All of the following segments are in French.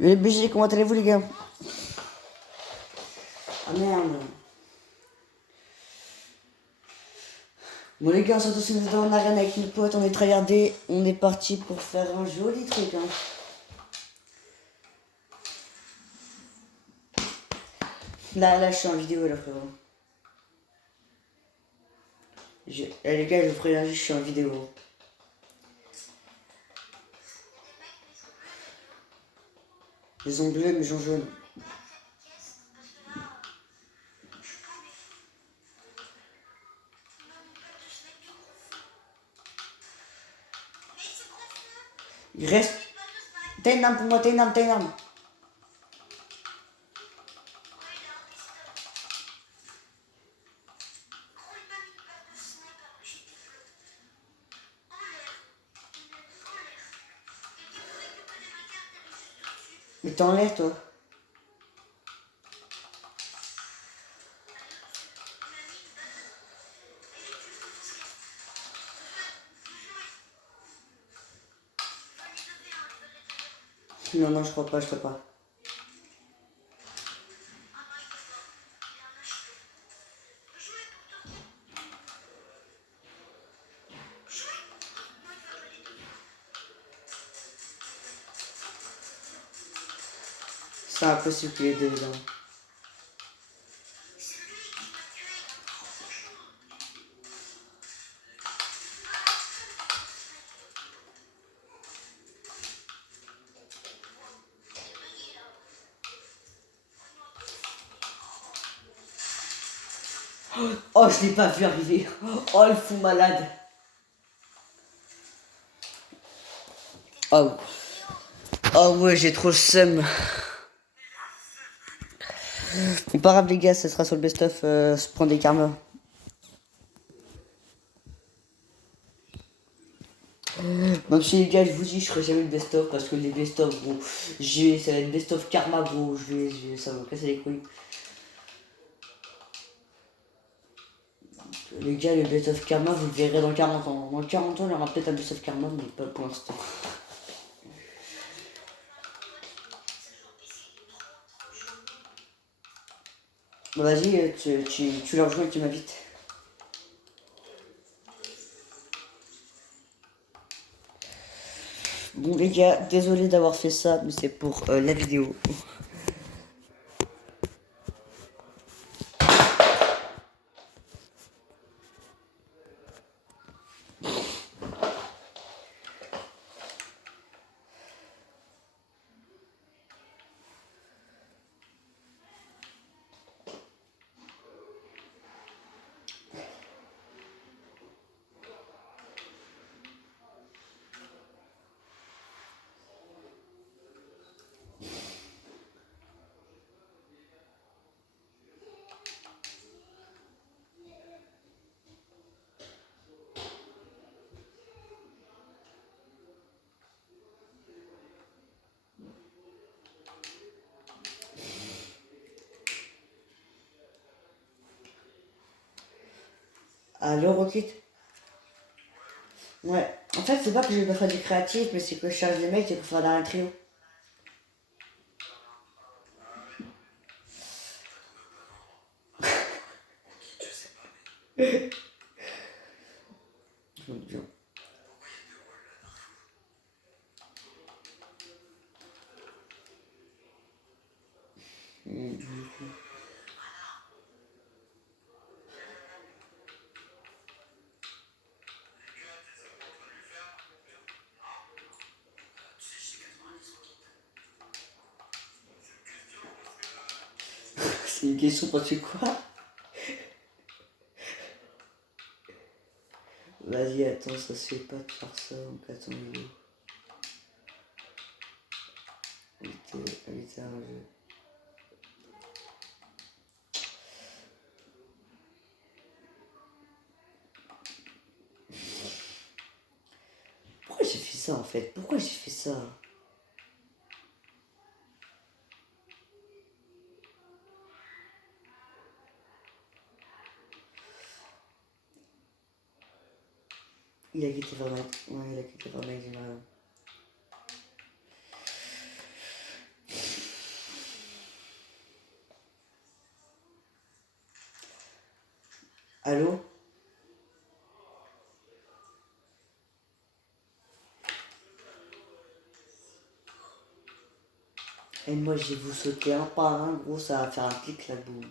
Les BG, comment allez-vous les gars? Ah merde. Bon les gars, on se retrouve dans l'arène avec mes potes, on est tryhardés, on est parti pour faire un joli truc hein. Là je suis en vidéo là frérot. Les gars, je vous préviens, je suis en vidéo. Ils ont bleu mais ils ont jaune. Il reste... T'as une arme pour moi, t'as une arme. Mais t'es en l'air toi. Non, je crois pas. C'est impossible qu'il ait deux dedans. Oh, je l'ai pas vu arriver. Oh, le fou malade. Oh. Oh ouais, j'ai trop le seum. Mais pas grave les gars, ça sera sur le best-of, se prendre des karmas. Même si les gars, je vous dis, je ferai jamais le best-of parce que les best-of, gros, ça va être best-of karma, gros, ça va me casser les couilles. Les gars, le best-of karma, vous le verrez dans 40 ans. Dans 40 ans, il y aura peut-être un best-of karma, mais pas pour l'instant. Bon, vas-y, tu leur joues et tu m'invites. Bon les gars, désolé d'avoir fait ça, mais c'est pour la vidéo. Allô Rocket? Ouais. En fait, c'est pas que je vais pas faire du créatif, mais c'est que je cherche des mecs pour faire dans un trio. C'est une question pour tu quoi? Vas-y, attends, ça se fait pas de faire ça en 400 vidéo. Inviter un jeu. Pourquoi j'ai fait ça en fait? Pourquoi j'ai fait ça? Il a quitté Fortnite. Ouais, il a quitté Fortnite, j'ai mal. Allô? Et moi, je vais vous sauter un par un, gros, ça va faire un clic là-bout.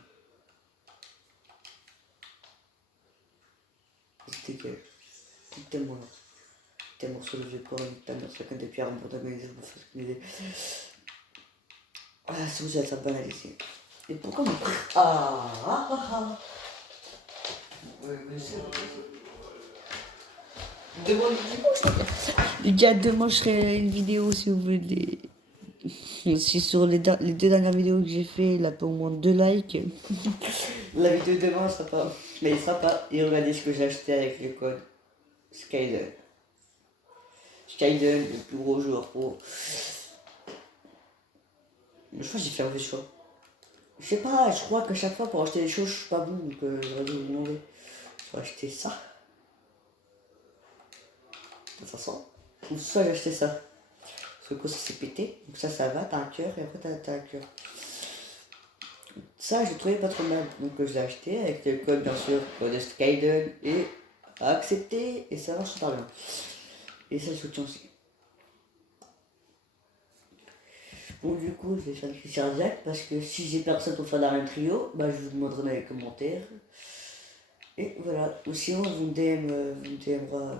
Dégage. Quittez-moi. Tellement sur le vieux corps, ta mère, chacun des pierres, pour t'organiser, pour faire ce qu'il Ah, c'est où j'ai ça banalisé. Et pourquoi mon frère. Ouais, mais c'est. Demain, je ferai une vidéo si vous voulez. Si sur les deux dernières vidéos que j'ai fait, il a pas au moins 2 likes. La vidéo de demain sera pas. Mais il sera pas. Et regardez ce que j'ai acheté avec le code Skyden. Skyden, le plus gros joueur pro. Je crois que j'ai fait un mauvais choix. Je sais pas, je crois que chaque fois pour acheter des choses, je suis pas bon, donc j'aurais dû vous demander. Je vais acheter ça. De toute façon. Ou soit j'ai acheté ça. Parce que ça s'est pété. Donc ça va, t'as un cœur et après t'as un cœur. Ça, je le trouvais pas trop mal. Donc je l'ai acheté avec le code, bien sûr, code Skyden et accepté. Et ça marche super bien. Et ça, je soutiens aussi. Bon, du coup, je vais faire une crise cardiaque parce que si j'ai personne pour faire la même trio, bah je vous demanderai dans les commentaires. Et voilà. Ou sinon, vous me DMera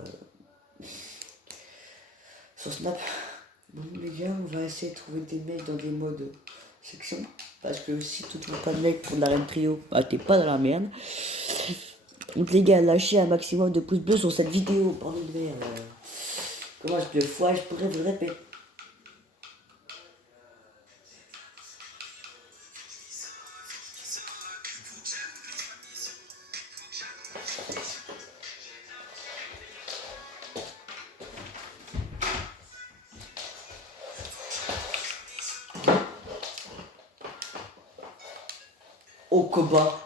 sur Snap. Bon, les gars, on va essayer de trouver des mecs dans des modes section. Parce que si tu trouves pas de mec pour la reine trio, bah t'es pas dans la merde. Donc les gars, lâchez un maximum de pouces bleus sur cette vidéo. Pardon de merde. Comment je pourrais vous le répéter. Au combat.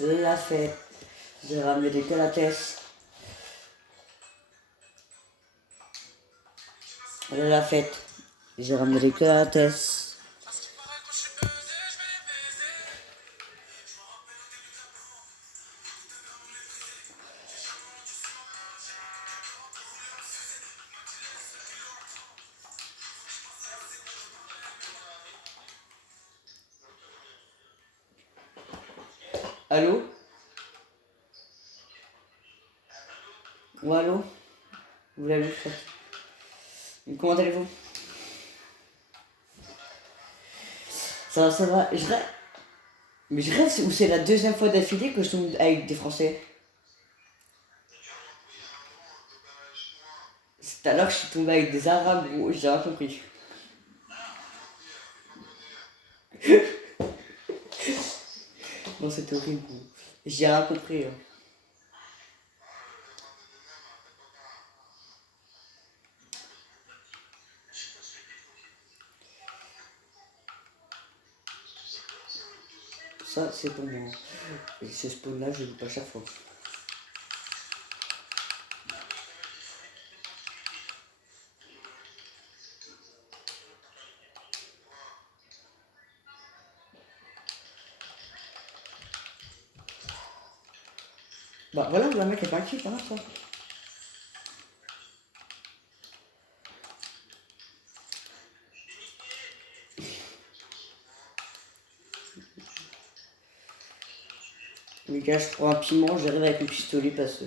La fête. J'ai ramené des calates. La fête. J'ai ramené des calates. Allô? Ou allô? Vous l'avez vu, frère? Comment allez-vous? Ça va. Je rêve. Mais je rêve où c'est la deuxième fois d'affilée que je tombe avec des Français. C'est alors que je suis tombé avec des Arabes, gros, j'ai rien compris. Non, c'était horrible, gros. J'ai rien compris. Hein. Ça, c'est pour moi. Et ce spawn-là, je le loupe à chaque fois. Bah voilà, le mec est pas actif, hein, ça. Les gars, je prends un piment, j'arrive avec le pistolet parce que.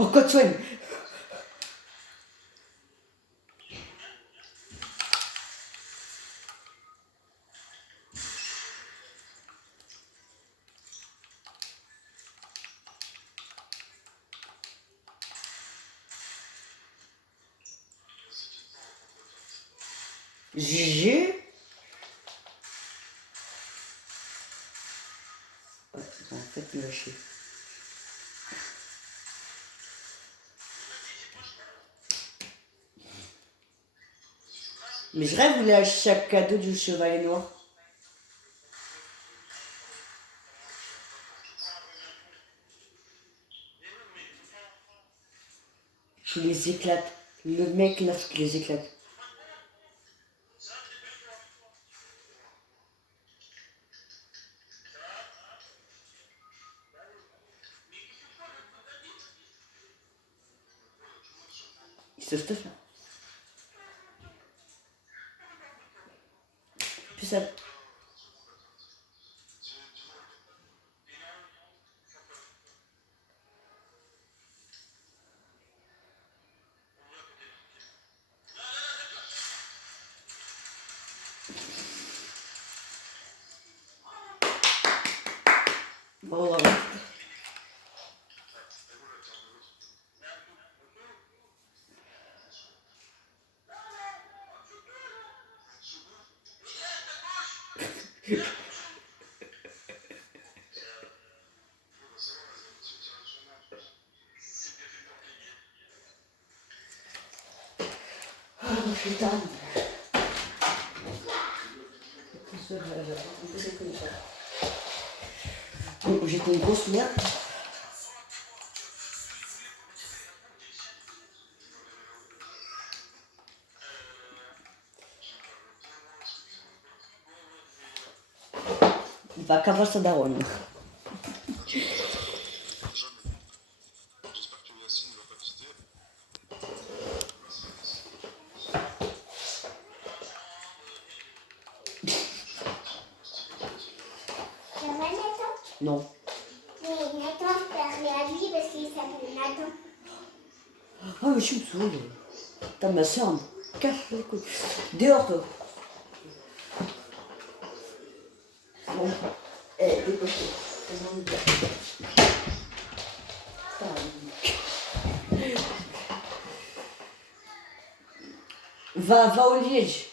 Oh, code soigne. GG. Peut-être qu'il va chier. Mais je rêve de chaque cadeau du chevalier noir. Je les éclate. Le mec là, qui les éclate. Il se stuff là. Puis ça. Bon, voilà. Oh putain. Donc j'étais une grosse merde. Il va qu'avoir sa daronne. Non. Mais Nathan, je parlais à lui parce qu'il s'appelle Nathan. Ah mais je me saoule. Putain ma soeur me casse les couilles. Dehors toi. Bon. Eh, dépêche-toi. Va au Liège.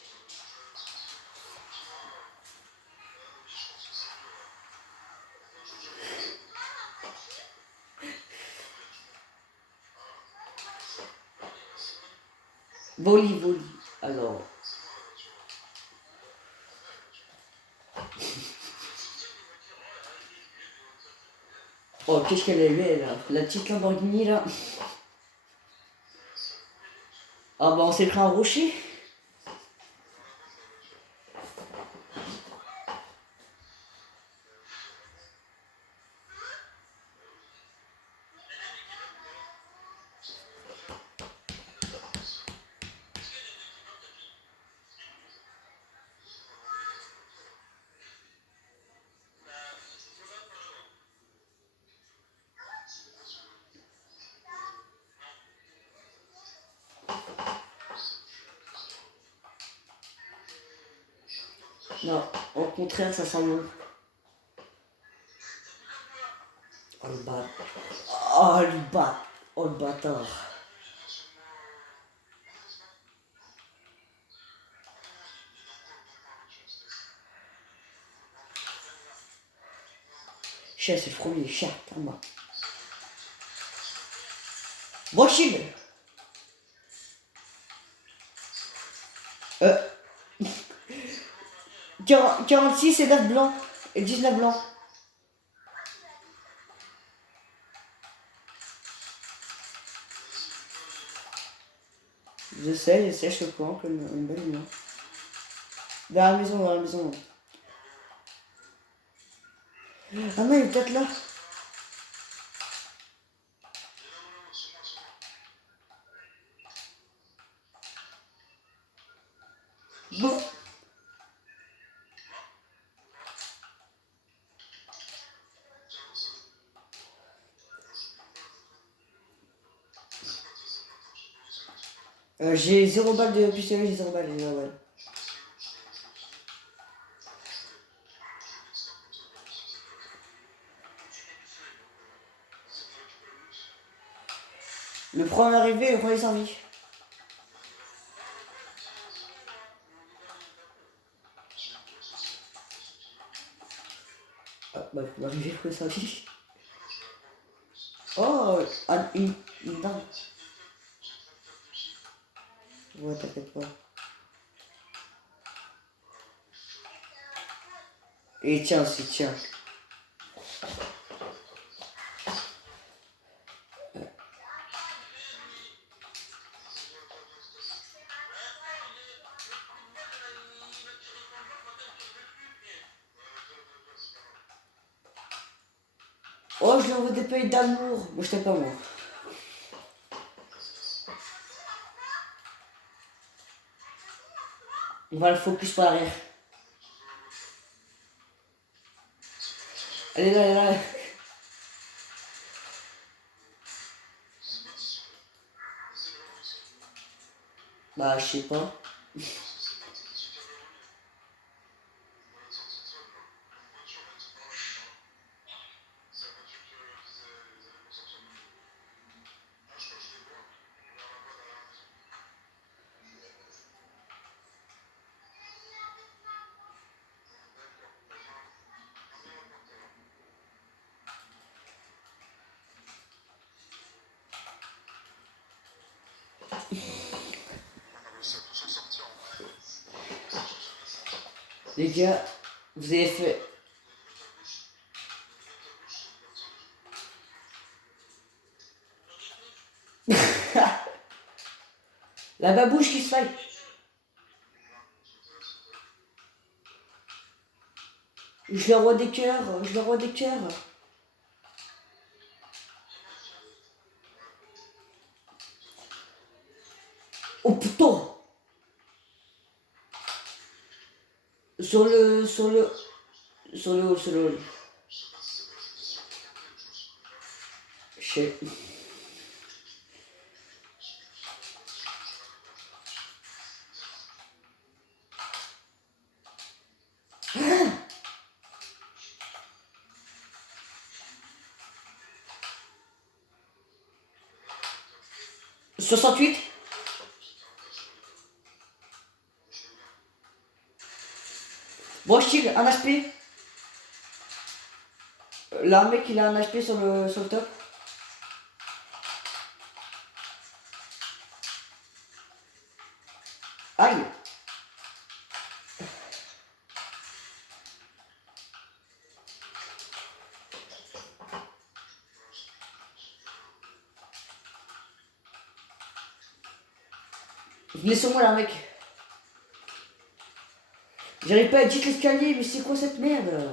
Voli. Alors. Oh, qu'est-ce qu'elle est belle, là. La petite Lamborghini, là. Ah, bah, on s'est pris un rocher. Non, au contraire, ça sent bon. Oh, le bâtard. Oh, le bâtard. Oh, le bâtard. Chien, c'est le premier. Chien, calme-moi. Washing. 46 et 9 blancs. Et 19 blancs. Je sais, je te prends comme une bonne humeur. Dans la maison. Ah non, il est peut-être là. Bon. J'ai 0 balles de pistolet, j'ai 0 balles. Le premier arrivé, le premier servi. Ah, bah, il faut arriver, le premier servi. Oh, une dinde. Ouais, t'inquiète pas. Et tiens aussi, tiens. Oh, je lui envoie des pays d'amour. Moi, je t'aime pas, moi. On va le focus par l'arrière. Elle est là, elle est là. Bah, je sais pas. Les gars, vous avez fait... La babouche qui se faille. Je leur envoie des cœurs, je leur envoie des cœurs. Oh putain! Sur le, sur le, sur le haut, sur le haut. Je sais. « 68. Bon, Steel, un HP. Là, un mec, il a un HP sur le top. Aïe. Venez sur moi là, mec. J'arrive pas à éditer l'escalier, mais c'est quoi cette merde?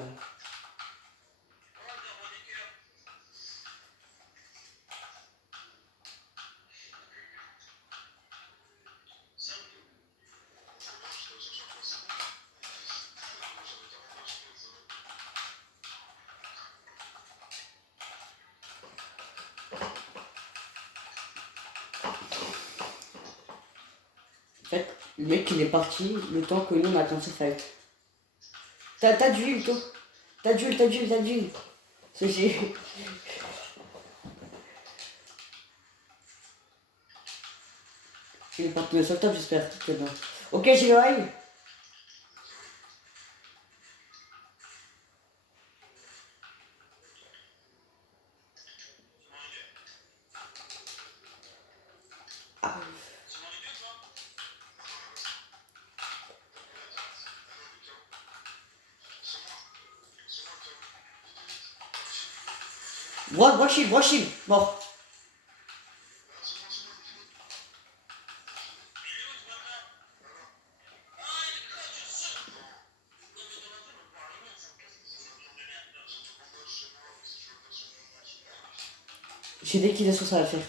En fait, le mec il est parti le temps que nous on a commencé à fight. T'as d'huile, toi. T'as d'huile, t'as d'huile, t'as d'huile. Ceci. Il est parti sur le top, j'espère. C'est bon. Ok, j'ai le high. Broche shield. Mort. J'ai des kills sur ça à faire.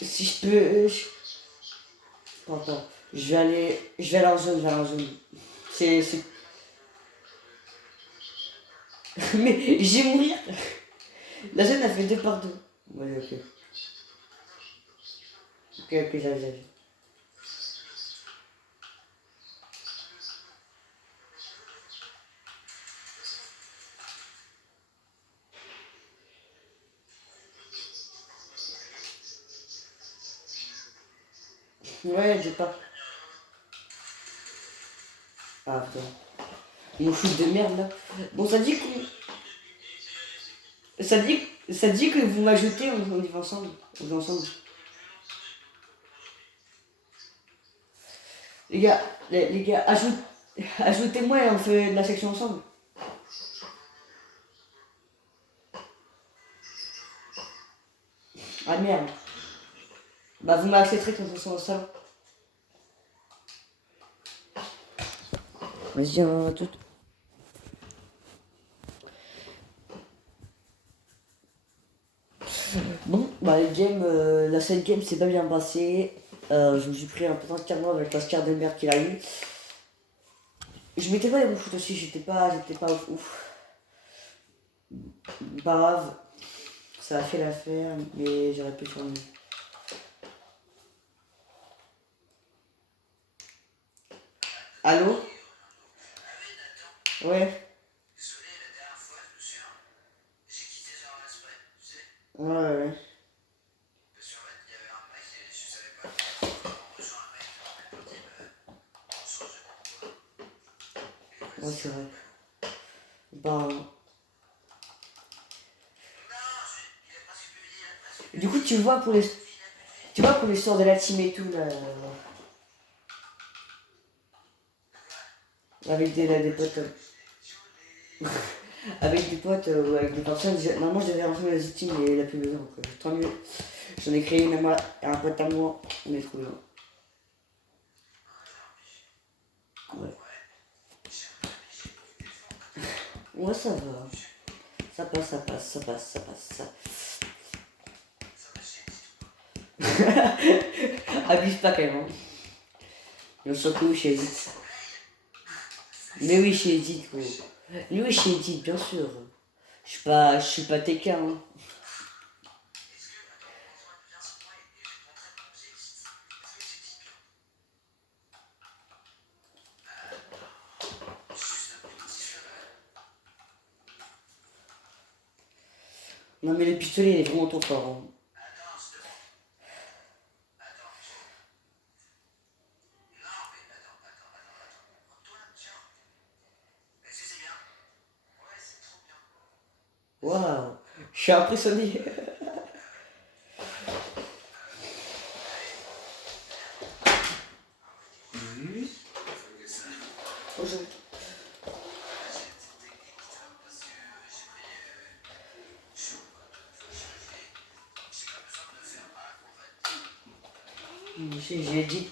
Si je peux. Attends. Je vais aller en zone, je vais aller en zone. C'est. Mais j'ai mourir. La zone a fait 2 par 2. Ouais, ok. Ok, j'arrive. Ouais, j'ai pas. Ah putain. Mon shoot de merde là. Bon, ça dit qu'on. Ça dit que vous m'ajoutez, on y va ensemble. On joue ensemble. Les gars, ajoutez-moi et on fait de la section ensemble. Ah merde. Bah vous m'accepterez quand on sera au salon. Vas-y, on va tout. Bon, bah le game, la scène game s'est pas bien passée. Je me suis pris un peu de carreau avec la scar de merde qu'il a eu. Je m'étais pas les bons foot aussi, j'étais pas ouf. Pas grave, ça a fait l'affaire, mais j'aurais pu faire mieux. Allô? Ouais. Ouais, ouais. Ouais, c'est vrai. Bah. Du coup, tu vois pour l'histoire de la team et tout, là. Avec des potes. Avec des potes ou avec des personnes. Normalement, j'avais rejoint la team, mais il a plus besoin. Quoi. Tant mieux. J'en ai créé une à moi, un pote à moi. On est trop bien. Ouais. Ouais, ça va. Ça passe, ça passe, ça passe, ça passe. Ça... Abuse pas quand même. Hein. Et surtout chez Edith. Mais oui, chez Edith, gros. Mais oui, chez Edith, bien sûr. Je suis pas TK, hein. Non, mais le pistolet, il est vraiment trop fort. Hein. Waouh, je suis impressionné. Bonjour. J'ai dit.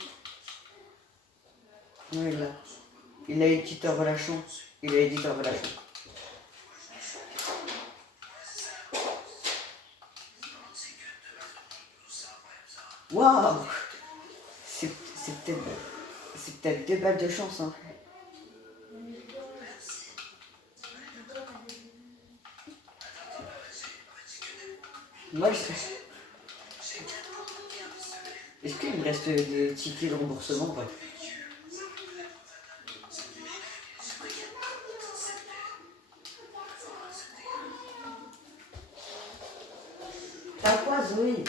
Ouais, là. Il a édité en relâchant. Il a édité en relâchant. Waouh, c'est peut-être 2 balles de chance. Hein. Moi, je... Est-ce qu'il me reste des tickets de remboursement? Ouais. T'as quoi, Zoé?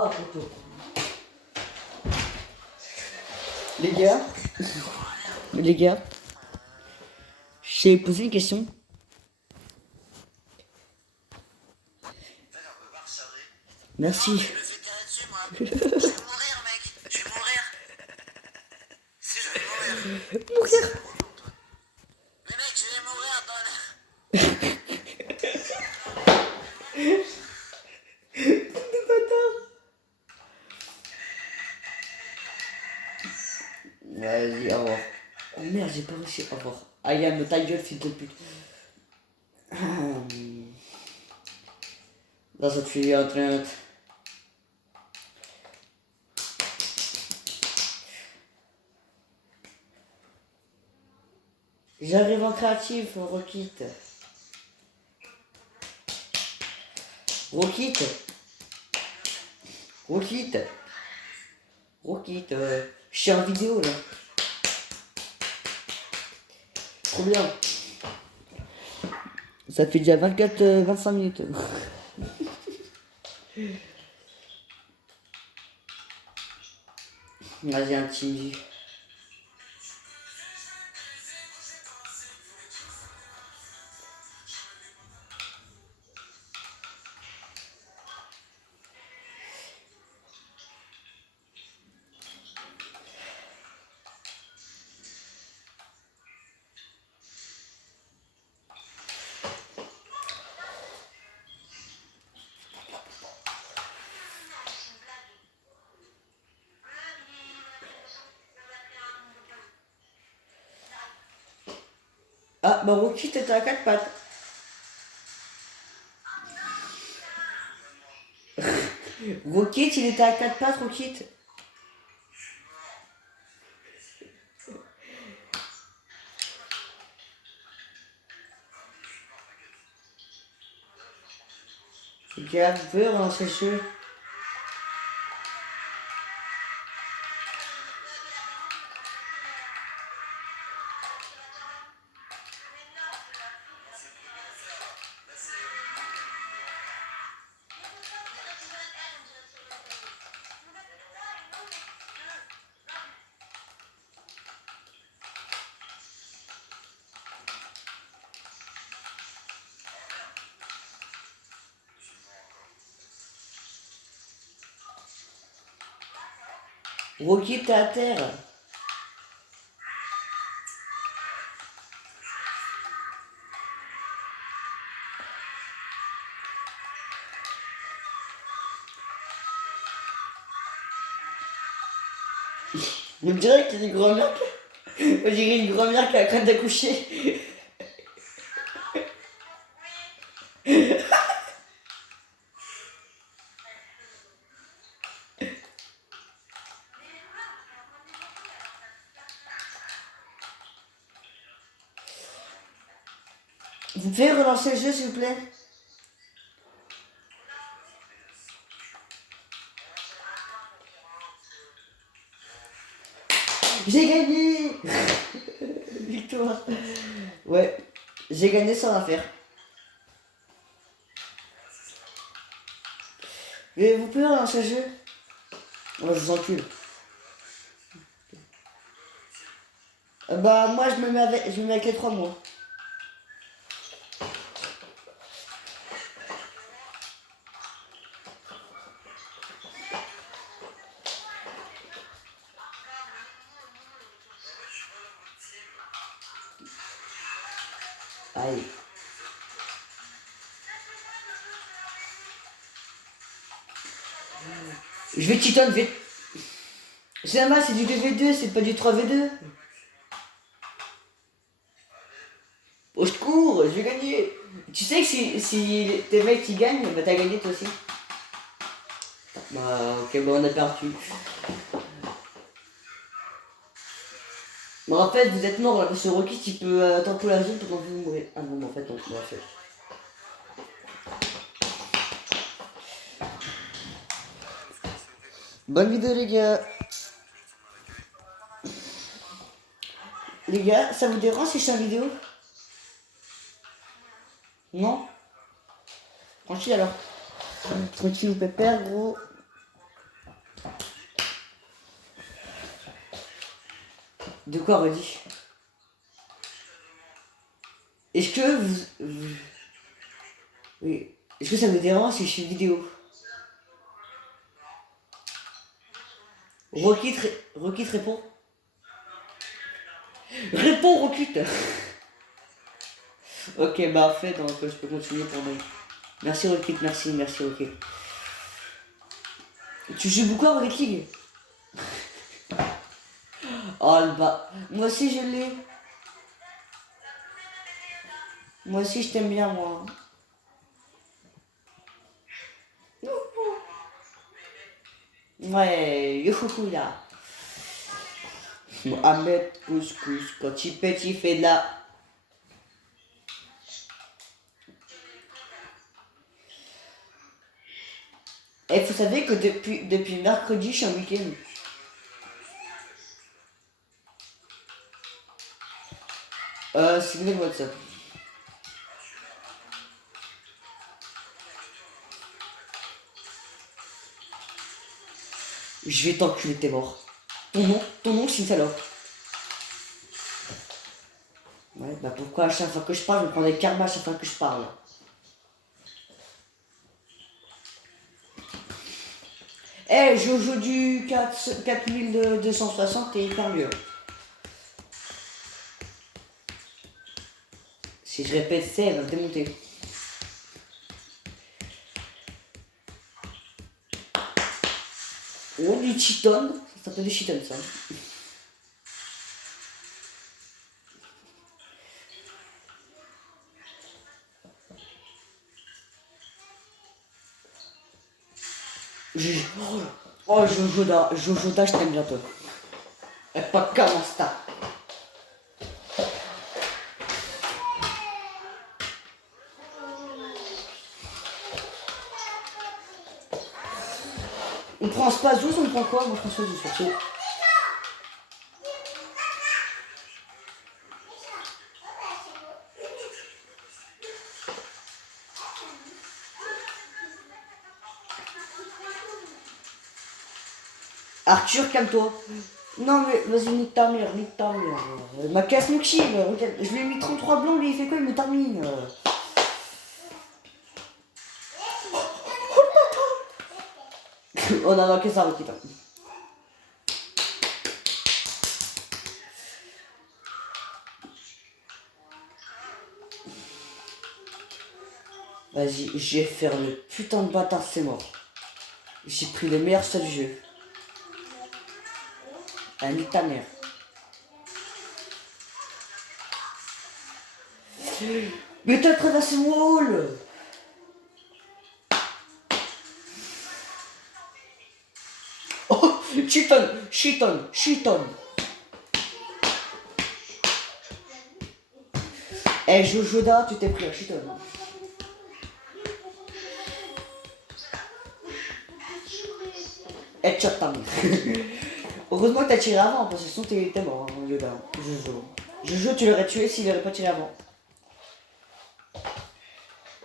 Oh, photo. Les gars, j'ai posé une question. Merci. Je vais mourir, mec. Je vais mourir. Si, je vais mourir. Mourir. Mais mec, je vais mourir dans la... Vas-y, au revoir. Oh merde, j'ai pas réussi. Au revoir. Ayam, ta gueule, fils de pute. Là, ça te fait un train. J'arrive en créatif, Rockit. Rockit. Rockit. Rockit. Je suis en vidéo là. Trop bien. Ça fait déjà 25 minutes. Vas-y, un petit. Bah Rocky, t'étais à quatre pattes. Rocket, il était à quatre pattes, Rocket. Gars, vous pouvez relancer le jeu. Rocky, t'es à terre. On dirait qu'il y a une grand-mère. On dirait une grand-mère qui est en train d'accoucher. Vous pouvez relancer le jeu, s'il vous plaît? J'ai gagné. Victoire. Ouais, j'ai gagné sans rien faire. Mais vous pouvez relancer le jeu? Moi, je vous encule. Bah, moi, je me mets avec les trois, moi. Allez. Je vais cheaton, vite. C'est normal, c'est du 2v2, c'est pas du 3v2. Au secours, je vais gagner. Tu sais que si tes mecs qui gagnent, bah t'as gagné toi aussi. Bah ok, bah on a perdu. Bon en fait vous êtes mort là, parce que Rocky il peut tempo la zone pendant que vous mourrez. Ah non, en fait non, en fait. Bonne vidéo les gars. Les gars, ça vous dérange si je fais une vidéo? Non? Tranquille alors. Tranquille ou pépère gros. De quoi redis? Est-ce que oui. Est-ce que ça vous dérange si je fais une vidéo? Rocket répond. Réponds Rocket. Ok, bah en fait, donc je peux continuer pour moi. Merci Rocket, merci Rocket. Tu joues beaucoup à Rocket League? Oh le bas. Moi aussi je l'ai. Moi aussi je t'aime bien moi. Ouais, youhou là. Ahmed Couscous, quand il pète, il fait de la. Et vous savez que depuis mercredi, je suis en week-end. C'est le WhatsApp. Je vais t'enculer, t'es mort. Ton nom, c'est une salope. Ouais, bah pourquoi à chaque fois que je parle, je me prends des karmas à chaque fois que je parle. Eh, je joue du 4260 et hyper mieux. Si je répète, c'est, elle va me démonter. Oh, du cheaton. Ça s'appelle du cheaton, ça. Oh, Jojoda, je t'aime bien, toi. Et pas comme ça. On prend un spazous, on prend quoi? Moi, je prends spazous, surtout. Arthur, calme-toi. Non, mais vas-y, nique ta mère, nique ta mère. Ma casse mon chill, regarde. Je lui ai mis 33 blancs, lui, il fait quoi? Il me termine. On a marqué ça, ok. Vas-y, je vais faire le putain de bâtard, c'est mort. J'ai pris le meilleur seul du jeu. Ah, nique ta mère. Mais t'as traversé mon hall. Oh, chiton. Eh, Jojoda, tu t'es pris un chiton. Headshot ta mère. Heureusement que t'as tiré avant, parce que sinon t'es mort, hein, Yoda. Jojo, tu l'aurais tué s'il n'aurait pas tiré avant.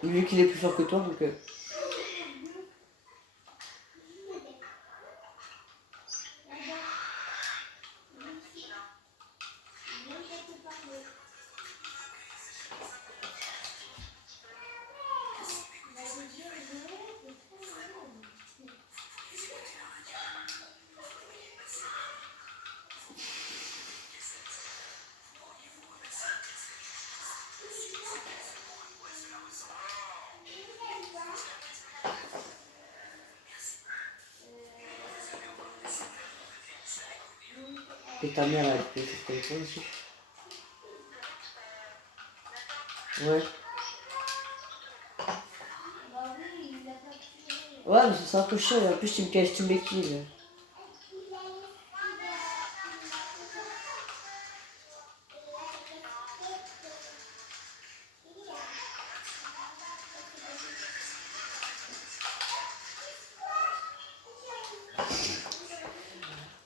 Vu qu'il est plus fort que toi, donc... Et ta mère, elle peut sur téléphone aussi. Ouais. Ouais, mais c'est un peu chaud, et en plus tu me caches tous mes kills.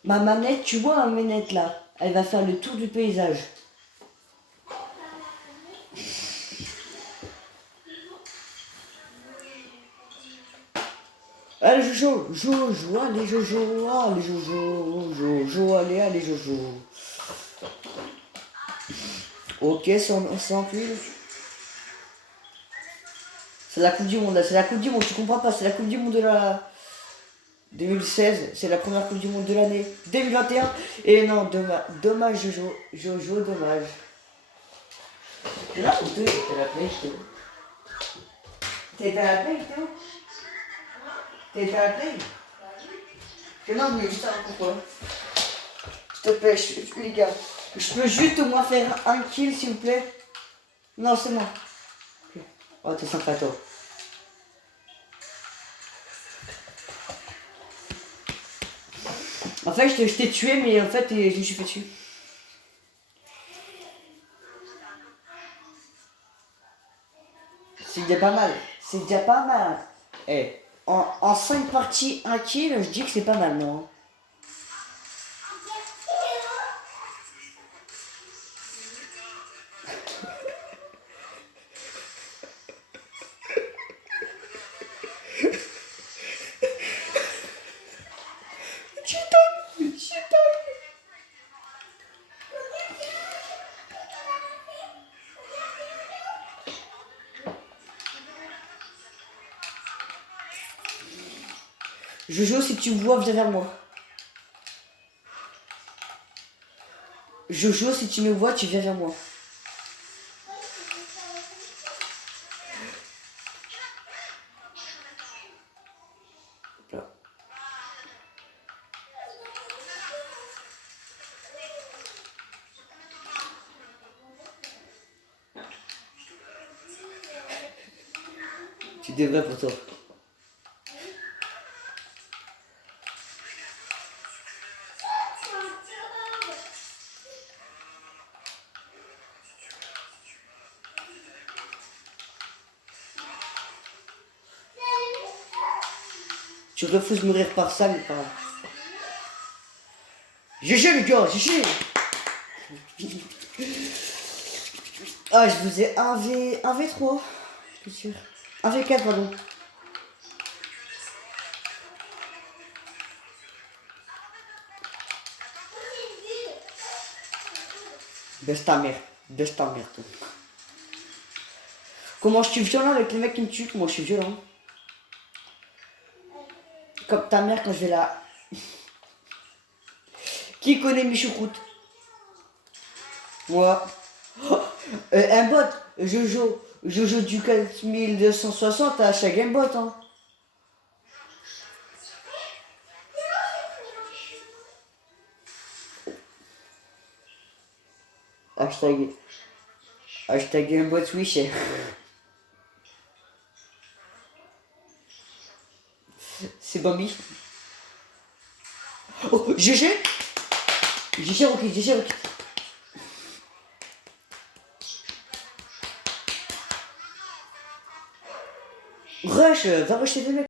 Ma manette, tu vois ma manette là, elle va faire le tour du paysage. Allez Jojo, allez Jojo, allez Jojo. Ok, c'est en cuir. C'est la coupe du monde là, c'est la coupe du monde, tu comprends pas, c'est la coupe du monde de la 2016, c'est la première coupe du monde de l'année 2021. Et non, dommage Jojo, dommage. T'es là ou t'es à la play, Théo? T'es à la play, Théo? T'es à la play? Que non, mais juste avant pourquoi? S'il te plaît, les gars, je peux juste au moins faire un kill s'il vous plaît? Non, c'est moi. Okay. Oh, t'es sympa toi. En fait, je t'ai tué, mais en fait, je me suis fait tuer. C'est déjà pas mal. C'est déjà pas mal. Eh, en 5 parties, un kill, je dis que c'est pas mal, non? Jojo, si tu me vois, viens vers moi. Jojo, si tu me vois, tu viens vers moi. Là. Tu devrais pour toi. Tu refuses de mourir par ça, mais pas... GG les gars, GG. Ah, je vous ai 1v3, je suis sûr. 1v4, pardon. Baisse ta mère, toi. Comment je suis violent avec les mecs qui me tuent? Comment je suis violent? Comme ta mère quand je vais là. Qui connaît mes choucroutes? Moi. Oh, un bot, Jojo du 4260 à chaque game bot, hein. Hashtag Gamebot Wish. C'est Bambi. Oh, GG Rocket, GG Rocket. Rush, va rusher les mecs.